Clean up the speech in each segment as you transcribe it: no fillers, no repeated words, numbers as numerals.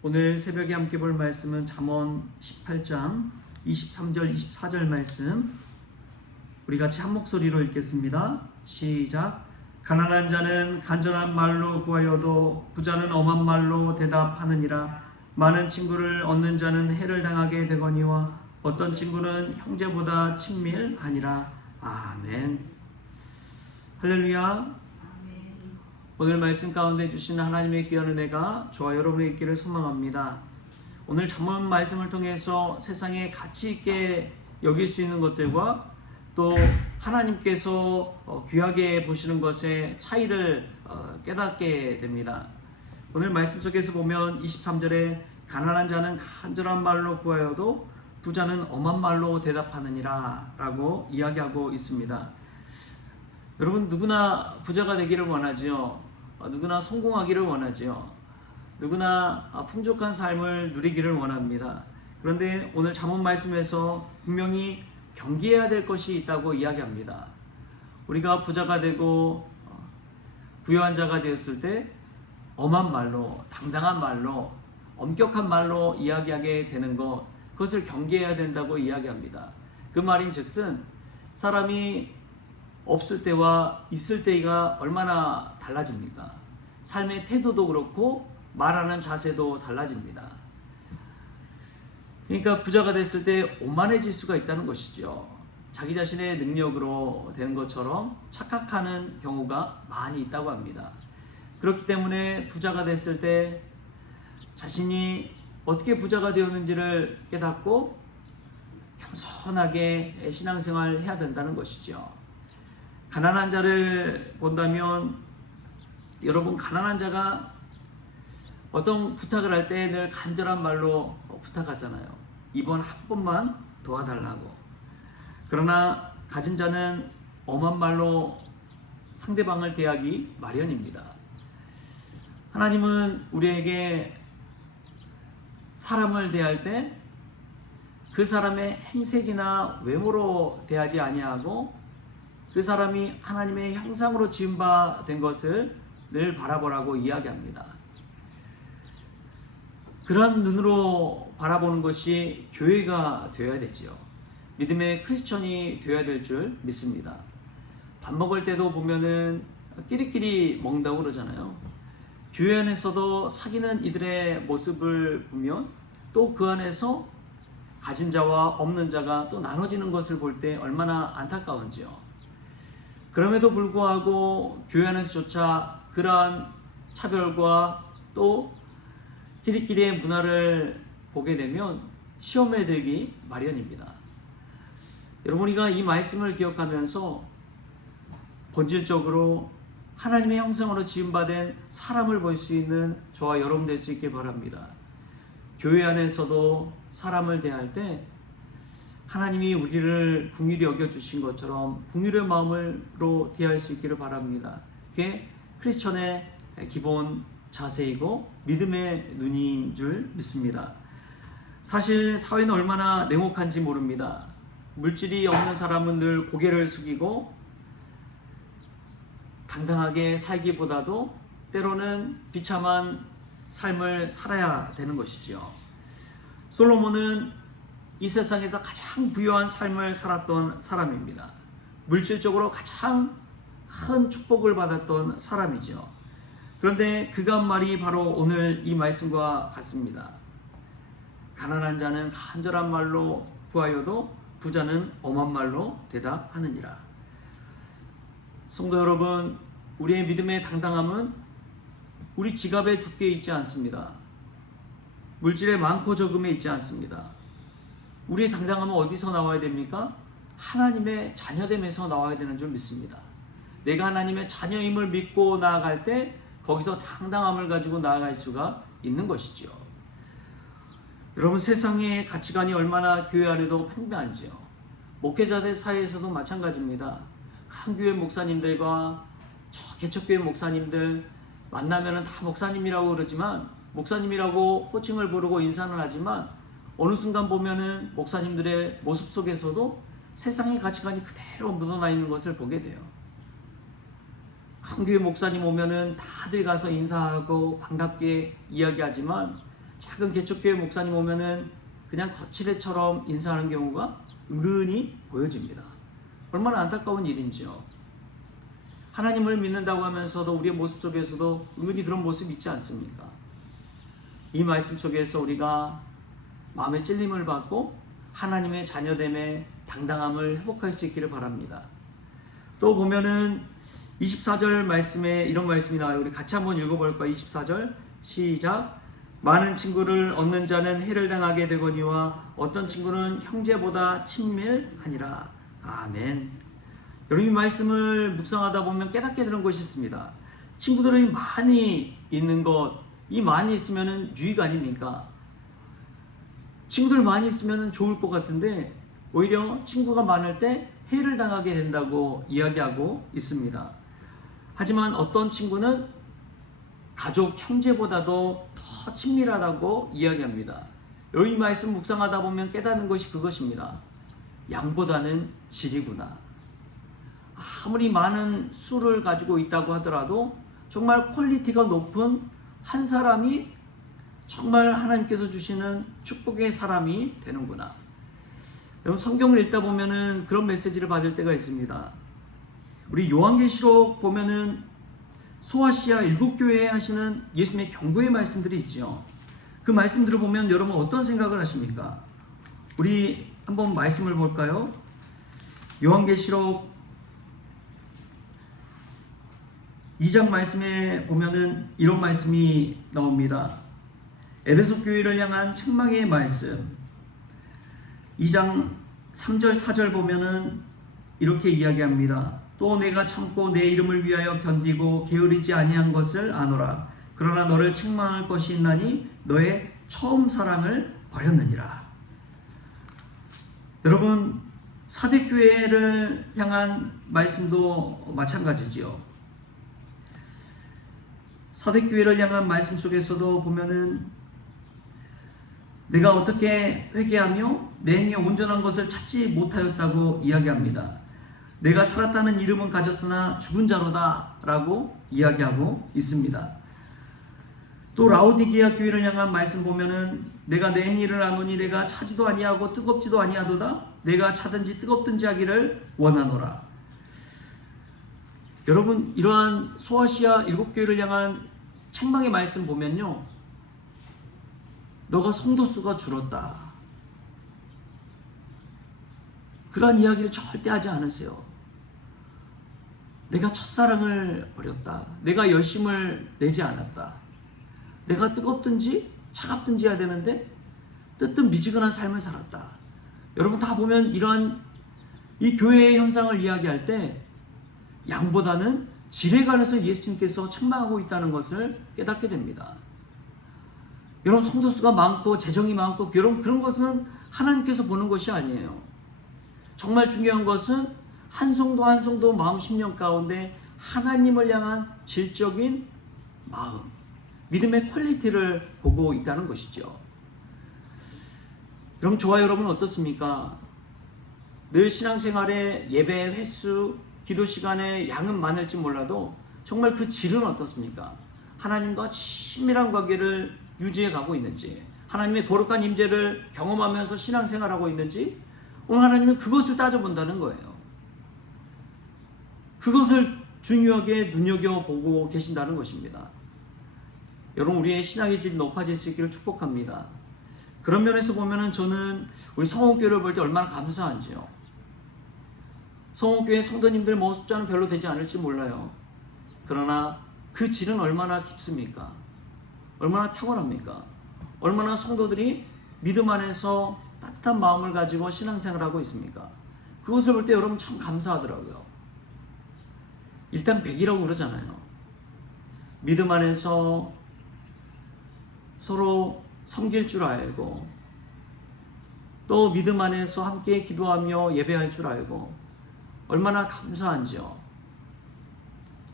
오늘 새벽에 함께 볼 말씀은 잠언 18장 23절 24절 말씀, 우리 같이 한 목소리로 읽겠습니다. 시작. 가난한 자는 간절한 말로 구하여도 부자는 엄한 말로 대답하느니라. 많은 친구를 얻는 자는 해를 당하게 되거니와 어떤 친구는 형제보다 친밀하니라. 아멘. 할렐루야. 오늘 말씀 가운데 주신 하나님의 귀한 은혜가 저와 여러분의 있기를 소망합니다. 오늘 잠언 말씀을 통해서 세상에 가치 있게 여길 수 있는 것들과 또 하나님께서 귀하게 보시는 것의 차이를 깨닫게 됩니다. 오늘 말씀 속에서 보면 23절에 가난한 자는 간절한 말로 구하여도 부자는 엄한 말로 대답하느니라 라고 이야기하고 있습니다. 여러분, 누구나 부자가 되기를 원하지요. 누구나 성공하기를 원하지요. 누구나 풍족한 삶을 누리기를 원합니다. 그런데 오늘 잠언 말씀에서 분명히 경계해야 될 것이 있다고 이야기합니다. 우리가 부자가 되고 부유한 자가 되었을 때 엄한 말로, 당당한 말로, 엄격한 말로 이야기하게 되는 것, 그것을 경계해야 된다고 이야기합니다. 그 말인즉슨 사람이 없을 때와 있을 때가 얼마나 달라집니까? 삶의 태도도 그렇고 말하는 자세도 달라집니다. 그러니까 부자가 됐을 때 오만해질 수가 있다는 것이죠. 자기 자신의 능력으로 되는 것처럼 착각하는 경우가 많이 있다고 합니다. 그렇기 때문에 부자가 됐을 때 자신이 어떻게 부자가 되었는지를 깨닫고 겸손하게 신앙생활을 해야 된다는 것이죠. 가난한 자를 본다면, 여러분, 가난한 자가 어떤 부탁을 할 때 늘 간절한 말로 부탁하잖아요. 이번 한 번만 도와달라고. 그러나 가진 자는 엄한 말로 상대방을 대하기 마련입니다. 하나님은 우리에게 사람을 대할 때 그 사람의 행색이나 외모로 대하지 아니하고 그 사람이 하나님의 형상으로 지음받은 것을 늘 바라보라고 이야기합니다. 그런 눈으로 바라보는 것이 교회가 되어야 되지요. 믿음의 크리스천이 되어야 될 줄 믿습니다. 밥 먹을 때도 보면은 끼리끼리 먹는다고 그러잖아요. 교회 안에서도 사귀는 이들의 모습을 보면 또 그 안에서 가진 자와 없는 자가 또 나눠지는 것을 볼 때 얼마나 안타까운지요. 그럼에도 불구하고 교회 안에서조차 그러한 차별과 또 끼리끼리의 문화를 보게 되면 시험에 들기 마련입니다. 여러분이가 이 말씀을 기억하면서 본질적으로 하나님의 형상으로 지음받은 사람을 볼 수 있는 저와 여러분 될 수 있게 바랍니다. 교회 안에서도 사람을 대할 때 하나님이 우리를 긍휼히 여겨주신 것처럼 긍휼의 마음으로 대할 수 있기를 바랍니다. 그게 크리스천의 기본 자세이고 믿음의 눈인 줄 믿습니다. 사실 사회는 얼마나 냉혹한지 모릅니다. 물질이 없는 사람은 늘 고개를 숙이고 당당하게 살기보다도 때로는 비참한 삶을 살아야 되는 것이지요. 솔로몬은 이 세상에서 가장 부유한 삶을 살았던 사람입니다. 물질적으로 가장 큰 축복을 받았던 사람이죠. 그런데 그가 한 말이 바로 오늘 이 말씀과 같습니다. 가난한 자는 간절한 말로 구하여도 부자는 엄한 말로 대답하느니라. 성도 여러분, 우리의 믿음의 당당함은 우리 지갑의 두께에 있지 않습니다. 물질의 많고 적음에 있지 않습니다. 우리의 당당함은 어디서 나와야 됩니까? 하나님의 자녀됨에서 나와야 되는 줄 믿습니다. 내가 하나님의 자녀임을 믿고 나아갈 때 거기서 당당함을 가지고 나아갈 수가 있는 것이지요. 여러분, 세상의 가치관이 얼마나 교회 안에도 팽배한지요. 목회자들 사이에서도 마찬가지입니다. 큰 교회 목사님들과 저 개척교회 목사님들 만나면은 다 목사님이라고 그러지만, 목사님이라고 호칭을 부르고 인사는 하지만 어느 순간 보면은 목사님들의 모습 속에서도 세상의 가치관이 그대로 묻어나 있는 것을 보게 돼요. 큰 교회 목사님 오면은 다들 가서 인사하고 반갑게 이야기하지만 작은 개척교회 목사님 오면은 그냥 거칠애처럼 인사하는 경우가 은근히 보여집니다. 얼마나 안타까운 일인지요. 하나님을 믿는다고 하면서도 우리의 모습 속에서도 은근히 그런 모습이 있지 않습니까? 이 말씀 속에서 우리가 마음의 찔림을 받고 하나님의 자녀됨의 당당함을 회복할 수 있기를 바랍니다. 또 보면은 24절 말씀에 이런 말씀이 나와요. 우리 같이 한번 읽어볼까요? 24절 시작. 많은 친구를 얻는 자는 해를 당하게 되거니와 어떤 친구는 형제보다 친밀하니라. 아멘. 여러분 이 말씀을 묵상하다 보면 깨닫게 되는 것이 있습니다. 친구들이 많이 있는 것, 이 많이 있으면 유익 아닙니까? 친구들 많이 있으면 좋을 것 같은데 오히려 친구가 많을 때 해를 당하게 된다고 이야기하고 있습니다. 하지만 어떤 친구는 가족, 형제보다도 더 친밀하다고 이야기합니다. 이 말씀 묵상하다 보면 깨닫는 것이 그것입니다. 양보다는 질이구나. 아무리 많은 수를 가지고 있다고 하더라도 정말 퀄리티가 높은 한 사람이 정말 하나님께서 주시는 축복의 사람이 되는구나. 여러분 성경을 읽다 보면은 그런 메시지를 받을 때가 있습니다. 우리 요한계시록 보면은 소아시아 7교회에 하시는 예수님의 경고의 말씀들이 있죠. 그 말씀들을 보면 여러분 어떤 생각을 하십니까? 우리 한번 말씀을 볼까요? 요한계시록 2장 말씀에 보면은 이런 말씀이 나옵니다. 에베소 교회를 향한 책망의 말씀. 2장 3절 4절 보면은 이렇게 이야기합니다. 또 내가 참고 내 이름을 위하여 견디고 게으르지 아니한 것을 아노라. 그러나 너를 책망할 것이 있나니 너의 처음 사랑을 버렸느니라. 여러분 사대교회를 향한 말씀도 마찬가지지요. 사대교회를 향한 말씀 속에서도 보면은 내가 어떻게 회개하며 내 행위에 온전한 것을 찾지 못하였다고 이야기합니다. 내가 살았다는 이름은 가졌으나 죽은 자로다 라고 이야기하고 있습니다. 또 라오디게아 교회를 향한 말씀 보면은 내가 내 행위를 아노니 내가 차지도 아니하고 뜨겁지도 아니하도다. 내가 차든지 뜨겁든지 하기를 원하노라. 여러분 이러한 소아시아 7교회를 향한 책망의 말씀 보면요, 너가 성도 수가 줄었다, 그러한 이야기를 절대 하지 않으세요. 내가 첫사랑을 버렸다, 내가 열심을 내지 않았다, 내가 뜨겁든지 차갑든지 해야 되는데 뜨뜻 미지근한 삶을 살았다. 여러분 다 보면 이러한 이 교회의 현상을 이야기할 때 양보다는 질에 관해서 예수님께서 책망하고 있다는 것을 깨닫게 됩니다. 여러분 성도수가 많고 재정이 많고 여러분 그런 것은 하나님께서 보는 것이 아니에요. 정말 중요한 것은 한 성도 한 성도 마음 심령 가운데 하나님을 향한 질적인 마음, 믿음의 퀄리티를 보고 있다는 것이죠. 그럼 저와 여러분은 어떻습니까? 늘 신앙생활에 예배 횟수, 기도 시간의 양은 많을지 몰라도 정말 그 질은 어떻습니까? 하나님과 친밀한 관계를 유지해 가고 있는지, 하나님의 거룩한 임재를 경험하면서 신앙생활하고 있는지, 오늘 하나님은 그것을 따져본다는 거예요. 그것을 중요하게 눈여겨보고 계신다는 것입니다. 여러분 우리의 신앙의 질이 높아질 수 있기를 축복합니다. 그런 면에서 보면은 저는 우리 성옥교회를 볼 때 얼마나 감사한지요. 성옥교회 성도님들 뭐 숫자는 별로 되지 않을지 몰라요. 그러나 그 질은 얼마나 깊습니까? 얼마나 탁월합니까? 얼마나 성도들이 믿음 안에서 따뜻한 마음을 가지고 신앙생활하고 있습니까? 그것을 볼 때 여러분 참 감사하더라고요. 일단 100이라고 그러잖아요. 믿음 안에서 서로 섬길 줄 알고, 또 믿음 안에서 함께 기도하며 예배할 줄 알고, 얼마나 감사한지요.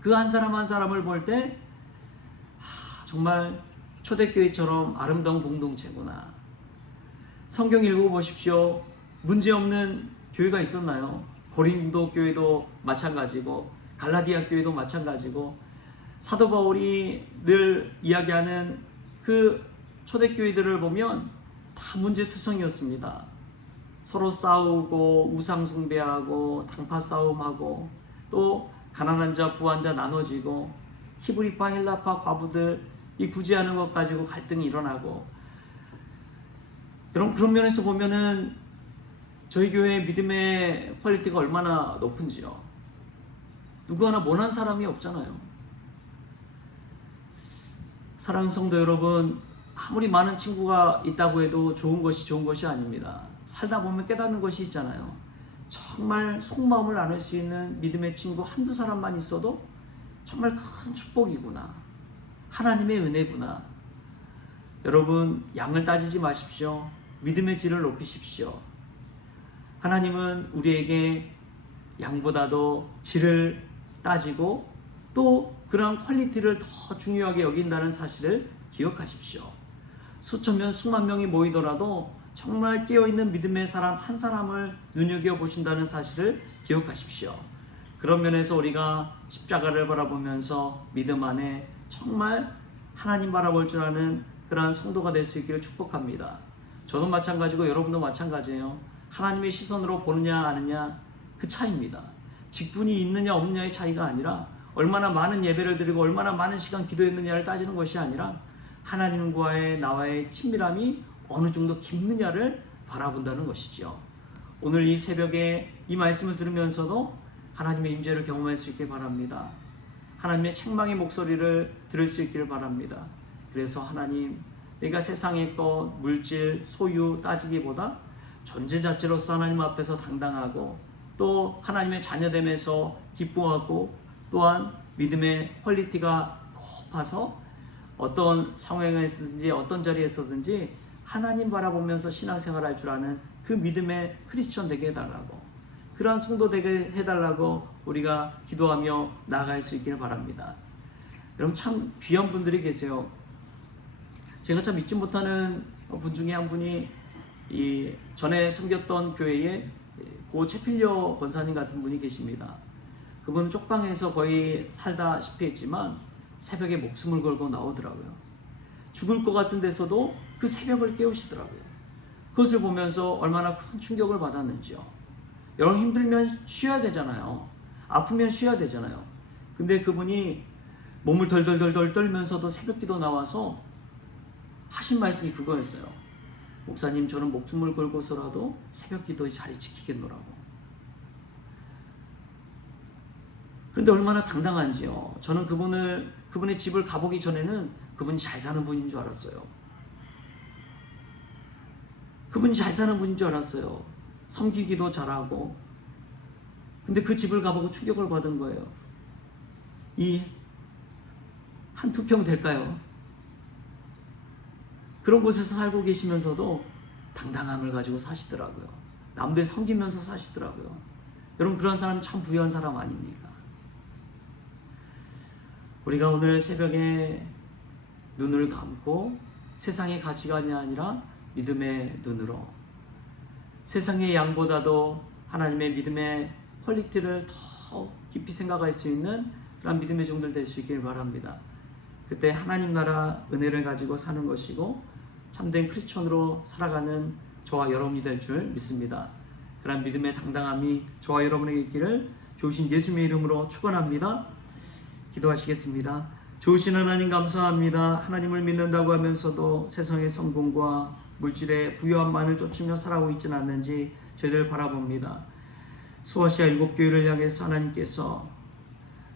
그 한 사람 한 사람을 볼 때 정말 초대교회처럼 아름다운 공동체구나. 성경 읽어보십시오. 문제없는 교회가 있었나요? 고린도 교회도 마찬가지고 갈라디아 교회도 마찬가지고, 사도 바울이 늘 이야기하는 그 초대교회들을 보면 다 문제투성이었습니다. 서로 싸우고 우상 숭배하고 당파 싸움하고 또 가난한 자 부한 자 나눠지고 히브리파 헬라파 과부들 이 구제하는 것 가지고 갈등이 일어나고, 여러분 그런 면에서 보면은 저희 교회의 믿음의 퀄리티가 얼마나 높은지요. 누구 하나 모난 사람이 없잖아요. 사랑하는 성도 여러분, 아무리 많은 친구가 있다고 해도 좋은 것이 아닙니다. 살다 보면 깨닫는 것이 있잖아요. 정말 속마음을 나눌 수 있는 믿음의 친구 한두 사람만 있어도 정말 큰 축복이구나, 하나님의 은혜구나. 여러분, 양을 따지지 마십시오. 믿음의 질을 높이십시오. 하나님은 우리에게 양보다도 질을 따지고 또 그러한 퀄리티를 더 중요하게 여긴다는 사실을 기억하십시오. 수천 명, 수만 명이 모이더라도 정말 깨어있는 믿음의 사람 한 사람을 눈여겨보신다는 사실을 기억하십시오. 그런 면에서 우리가 십자가를 바라보면서 믿음 안에 정말 하나님 바라볼 줄 아는 그러한 성도가 될 수 있기를 축복합니다. 저도 마찬가지고 여러분도 마찬가지예요. 하나님의 시선으로 보느냐 아느냐 그 차이입니다. 직분이 있느냐 없느냐의 차이가 아니라 얼마나 많은 예배를 드리고 얼마나 많은 시간 기도했느냐를 따지는 것이 아니라 하나님과의 나와의 친밀함이 어느 정도 깊느냐를 바라본다는 것이지요. 오늘 이 새벽에 이 말씀을 들으면서도 하나님의 임재를 경험할 수 있길 바랍니다. 하나님의 책망의 목소리를 들을 수 있기를 바랍니다. 그래서 하나님, 내가 세상의 것, 물질, 소유 따지기보다 존재 자체로서 하나님 앞에서 당당하고 또 하나님의 자녀됨에서 기뻐하고 또한 믿음의 퀄리티가 높아서 어떤 상황에서든지 어떤 자리에서든지 하나님 바라보면서 신앙생활할 줄 아는 그 믿음의 크리스천 되게 해달라고, 그러한 성도 되게 해달라고 우리가 기도하며 나아갈 수 있기를 바랍니다. 여러분, 참 귀한 분들이 계세요. 제가 참 믿지 못하는 분 중에 한 분이 이 전에 섬겼던 교회에 고 채필려 권사님 같은 분이 계십니다. 그분은 쪽방에서 거의 살다시피 했지만 새벽에 목숨을 걸고 나오더라고요. 죽을 것 같은 데서도 그 새벽을 깨우시더라고요. 그것을 보면서 얼마나 큰 충격을 받았는지요. 여러분, 힘들면 쉬어야 되잖아요. 아프면 쉬어야 되잖아요. 근데 그분이 몸을 덜덜덜 떨면서도 새벽기도 나와서 하신 말씀이 그거였어요. 목사님, 저는 목숨을 걸고서라도 새벽기도의 자리 지키겠노라고. 그런데 얼마나 당당한지요. 저는 그분의 집을 가보기 전에는 그분이 잘 사는 분인 줄 알았어요. 그분이 잘 사는 분인 줄 알았어요. 섬기기도 잘하고. 근데 그 집을 가보고 충격을 받은 거예요. 이 한 두 평 될까요? 그런 곳에서 살고 계시면서도 당당함을 가지고 사시더라고요. 남들 섬기면서 사시더라고요. 여러분, 그런 사람 참 부유한 사람 아닙니까? 우리가 오늘 새벽에 눈을 감고 세상의 가치관이 아니라 믿음의 눈으로 세상의 양보다도 하나님의 믿음의 퀄리티를 더 깊이 생각할 수 있는 그런 믿음의 종들 될 수 있길 바랍니다. 그때 하나님 나라 은혜를 가지고 사는 것이고 참된 크리스천으로 살아가는 저와 여러분이 될 줄 믿습니다. 그런 믿음의 당당함이 저와 여러분에게 있기를 좋으신 예수님의 이름으로 축원합니다. 기도하시겠습니다. 좋으신 하나님 감사합니다. 하나님을 믿는다고 하면서도 세상의 성공과 물질의 부유함만을 쫓으며 살아오고 있지는 않는지 저희들 바라봅니다. 수아시아 7교회를 향해서 하나님께서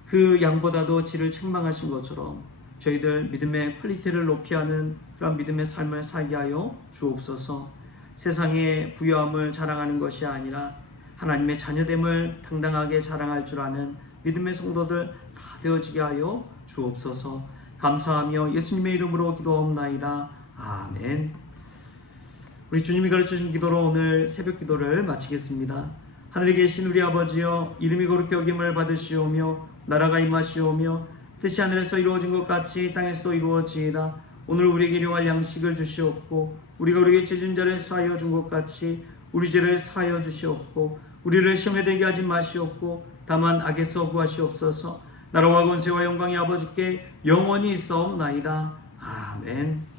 그 양보다도 질을 책망하신 것처럼 저희들 믿음의 퀄리티를 높이 하는 그런 믿음의 삶을 살게 하여 주옵소서. 세상의 부유함을 자랑하는 것이 아니라 하나님의 자녀됨을 당당하게 자랑할 줄 아는 믿음의 성도들 다 되어지게 하여 주옵소서. 감사하며 예수님의 이름으로 기도하옵나이다. 아멘. 우리 주님이 가르쳐주신 기도로 오늘 새벽 기도를 마치겠습니다. 하늘에 계신 우리 아버지여, 이름이 거룩히 여김을 받으시오며 나라가 임하시오며 뜻이 하늘에서 이루어진 것 같이 땅에서도 이루어지이다. 오늘 우리에게 일용할 양식을 주시옵고 우리가 우리에게 죄진 자를 사하여 준 것 같이 우리 죄를 사하여 주시옵고 우리를 시험에 들게 하지 마시옵고 다만 악에서 구하시옵소서. 나라와 권세와 영광이 아버지께 영원히 있사옵나이다. 아멘.